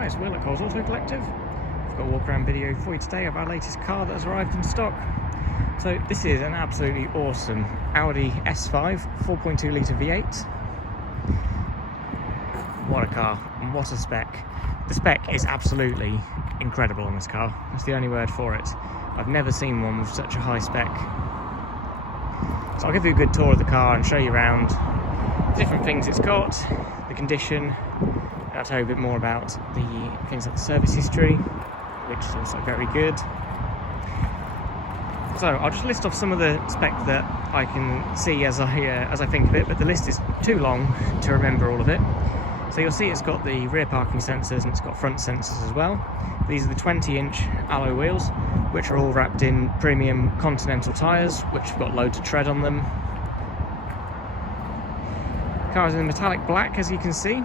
Hi, it's Will at Coles Auto Collective. I've got a walk around video for you today of our latest car that has arrived in stock. So this is an absolutely awesome Audi S5 4.2 litre V8. What a car and what a spec. The spec is absolutely incredible on this car. That's the only word for it. I've never seen one with such a high spec. So I'll give you a good tour of the car and show you around the different things it's got, the condition. I'll tell you a bit more about the things like the service history, which is also very good. So I'll just list off some of the spec that I can see as I think of it, but the list is too long to remember all of it. So you'll see it's got the rear parking sensors and it's got front sensors as well. These are the 20-inch alloy wheels, which are all wrapped in premium Continental tyres, which have got loads of tread on them. The car is in metallic black, as you can see.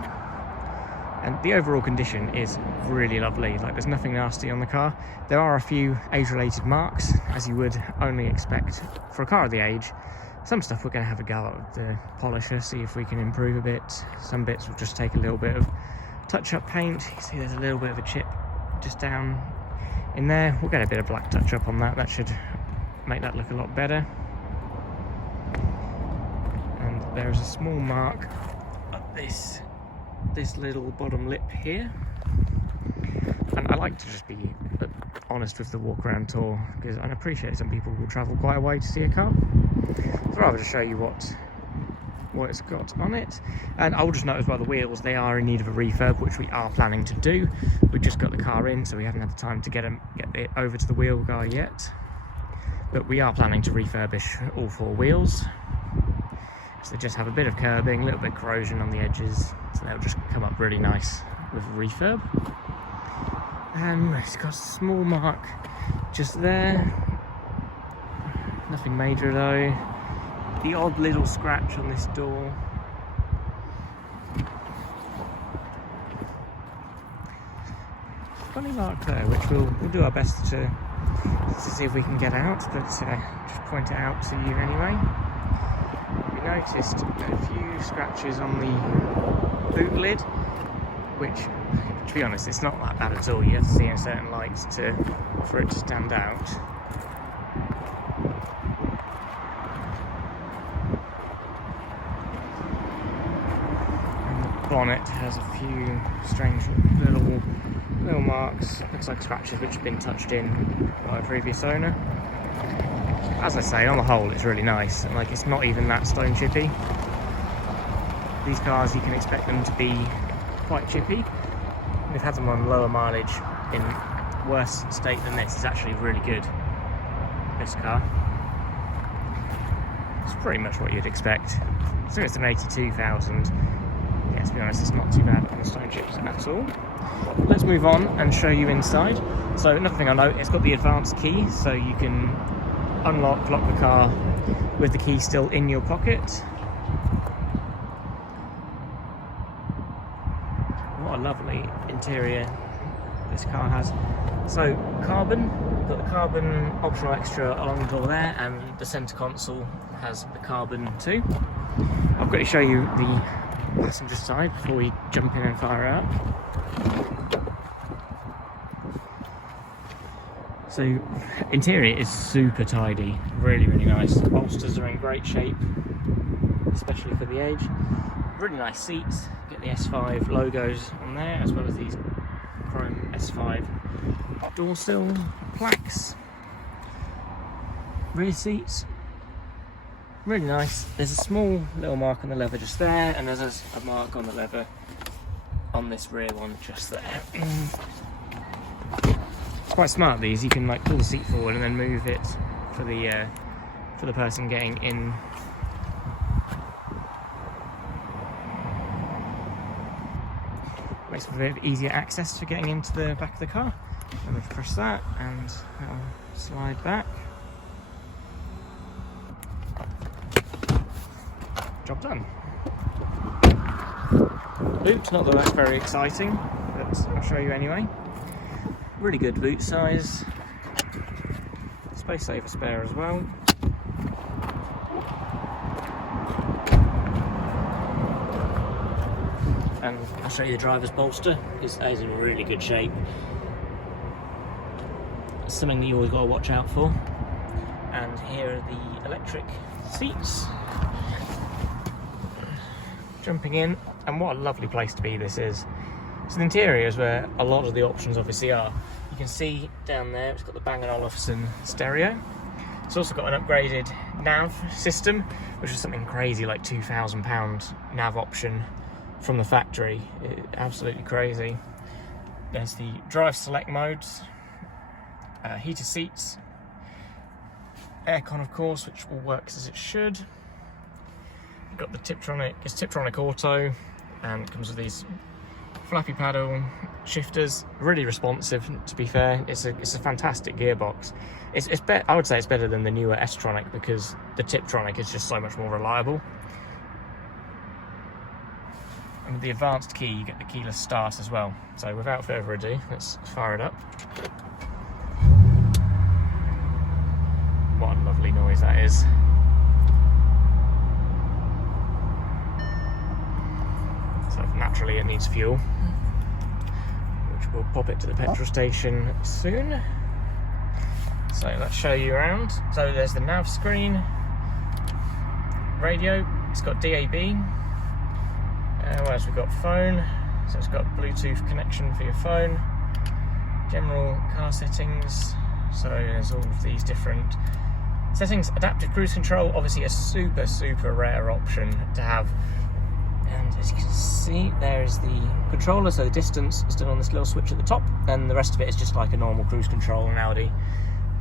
And the overall condition is really lovely. Like, there's nothing nasty on the car. There are a few age-related marks, as you would only expect for a car of the age. Some stuff we're going to have a go at with the polisher, see if we can improve a bit. Some bits will just take a little bit of touch-up paint. You see there's a little bit of a chip just down in there. We'll get a bit of black touch-up on that. That should make that look a lot better. And there's a small mark up this little bottom lip here, and I like to just be honest with the walk around tour because I appreciate some people will travel quite a way to see a car, so I'd rather just show you what it's got on it. And I'll just note as well, the wheels, they are in need of a refurb, which we are planning to do. We've just got the car in, so we haven't had the time to get it over to the wheel guy yet, but we are planning to refurbish all four wheels. So they just have a bit of curbing, a little bit of corrosion on the edges, so they'll just come up really nice with refurb. It's got a small mark just there, nothing major though. The odd little scratch on this door. Funny mark there, which we'll do our best to see if we can get out, but just point it out to you anyway. Noticed a few scratches on the boot lid, which, to be honest, it's not that bad at all. You have to see in certain lights for it to stand out. And the bonnet has a few strange little marks. Looks like scratches which have been touched in by a previous owner. As I say, on the whole, it's really nice, and like, it's not even that stone chippy. These cars, you can expect them to be quite chippy. We've had them on lower mileage in worse state than this. It's actually really good, this car. It's pretty much what you'd expect. So it's an 82,000. Yeah, to be honest, it's not too bad on the stone chips at all. Let's move on and show you inside. So another thing I note, it's got the advanced key, so you can lock the car with the key still in your pocket. What a lovely interior this car has. So carbon, got the carbon optional extra along the door there, and the centre console has the carbon too. I've got to show you the passenger side before we jump in and fire out. So, interior is super tidy, really, really nice. The bolsters are in great shape, especially for the age. Really nice seats. Get the S5 logos on there, as well as these chrome S5 door sill plaques. Rear seats, really nice. There's a small little mark on the leather just there, and there's a mark on the leather on this rear one just there. Quite smart, these. You can like pull the seat forward and then move it for the person getting in. Makes for a bit easier access for getting into the back of the car. And we press that and that'll slide back. Job done. Boot, not that that's very exciting, but I'll show you anyway. Really good boot size, space saver spare as well. and I'll show you the driver's bolster, because that is in really good shape. It's something that you always got to watch out for. And here are the electric seats. Jumping in, and what a lovely place to be this is. So the interior is where a lot of the options obviously are. You can see down there it's got the Bang & Olufsen stereo. It's also got an upgraded nav system, which is something crazy like £2,000 nav option from the factory. Absolutely crazy. There's the drive select modes, heated seats, aircon of course, which all works as it should. You've got the Tiptronic, it's Tiptronic Auto, and comes with these flappy paddle shifters, really responsive to be fair. It's a fantastic gearbox. I would say it's better than the newer S-Tronic, because the Tiptronic is just so much more reliable. And with the advanced key, you get the keyless start as well. So without further ado, let's fire it up. What a lovely noise that is. So naturally it needs fuel, which we'll pop it to the petrol station soon. So let's show you around. So there's the nav screen, radio, it's got DAB. What else we've got? Phone, so it's got Bluetooth connection for your phone. General car settings, so there's all of these different settings. Adaptive cruise control, obviously a super rare option to have. And as you can see, there's the controller, so the distance is done on this little switch at the top, and the rest of it is just like a normal cruise control in Audi.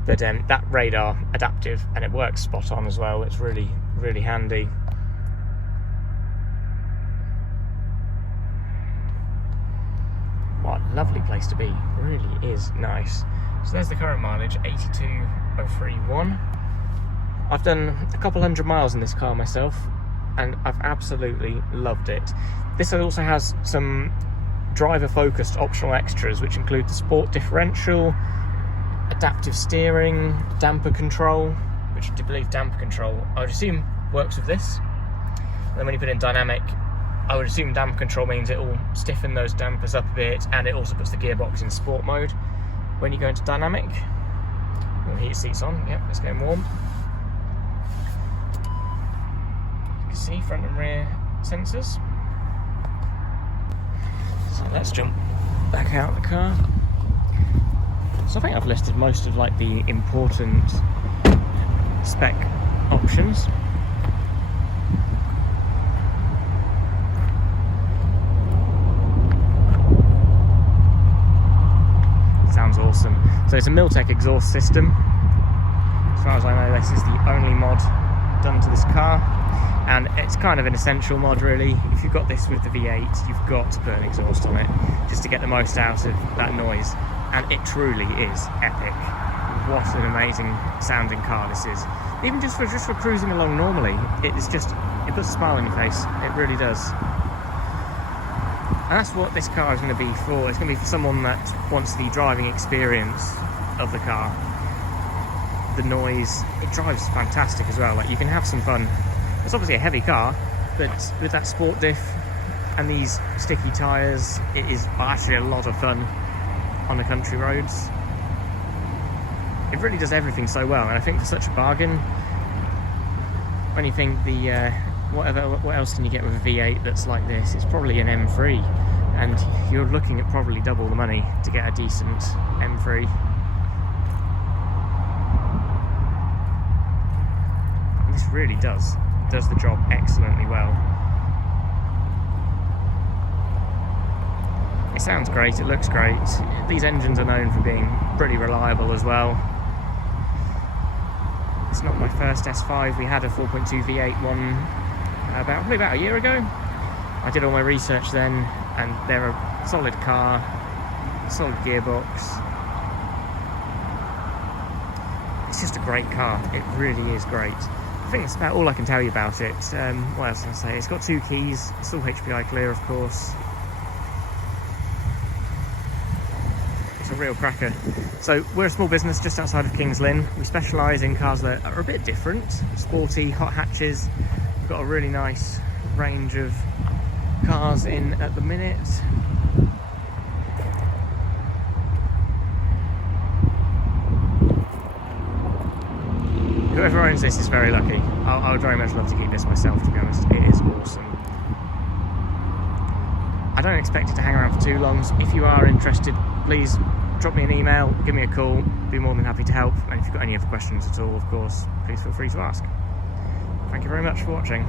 But that radar adaptive, and it works spot on as well. It's really handy. What a lovely place to be, really is nice. So there's the current mileage, 82,031. I've done a couple hundred miles in this car myself, and I've absolutely loved it. This also has some driver-focused optional extras, which include the sport differential, adaptive steering, damper control, which I believe damper control, I would assume works with this. And then when you put in dynamic, I would assume damper control means it will stiffen those dampers up a bit, and it also puts the gearbox in sport mode. When you go into dynamic, we'll heat seats on, yep, it's getting warm. You can see front and rear sensors. So let's jump back out of the car. So I think I've listed most of like the important spec options. Sounds awesome. So it's a Miltech exhaust system. As far as I know, this is the only mod done to this car, and it's kind of an essential mod really. If you've got this with the V8, you've got to put an exhaust on it just to get the most out of that noise, and it truly is epic. What an amazing sounding car this is. Even just for cruising along normally, it puts a smile on your face. It really does. And that's what this car is going to be for. It's going to be for someone that wants the driving experience of the car. The noise, it drives fantastic as well. Like, you can have some fun. It's obviously a heavy car, but with that sport diff and these sticky tyres, it is actually a lot of fun on the country roads. It really does everything so well, and I think for such a bargain, when you think what else can you get with a V8 that's like this? It's probably an M3, and you're looking at probably double the money to get a decent M3. And this really does the job excellently well. It sounds great, it looks great. These engines are known for being pretty reliable as well. It's not my first S5. We had a 4.2 V8 one probably about a year ago. I did all my research then, and they're a solid car, solid gearbox. It's just a great car. It really is great. I think that's about all I can tell you about it. What else can I say? It's got 2 keys, it's all HPI clear of course. It's a real cracker. So we're a small business just outside of Kings Lynn. We specialise in cars that are a bit different, sporty, hot hatches. We've got a really nice range of cars in at the minute. Whoever owns this is very lucky. I would very much love to keep this myself, to be honest. It is awesome. I don't expect it to hang around for too long, so if you are interested, please drop me an email, give me a call, be more than happy to help. And if you've got any other questions at all, of course, please feel free to ask. Thank you very much for watching.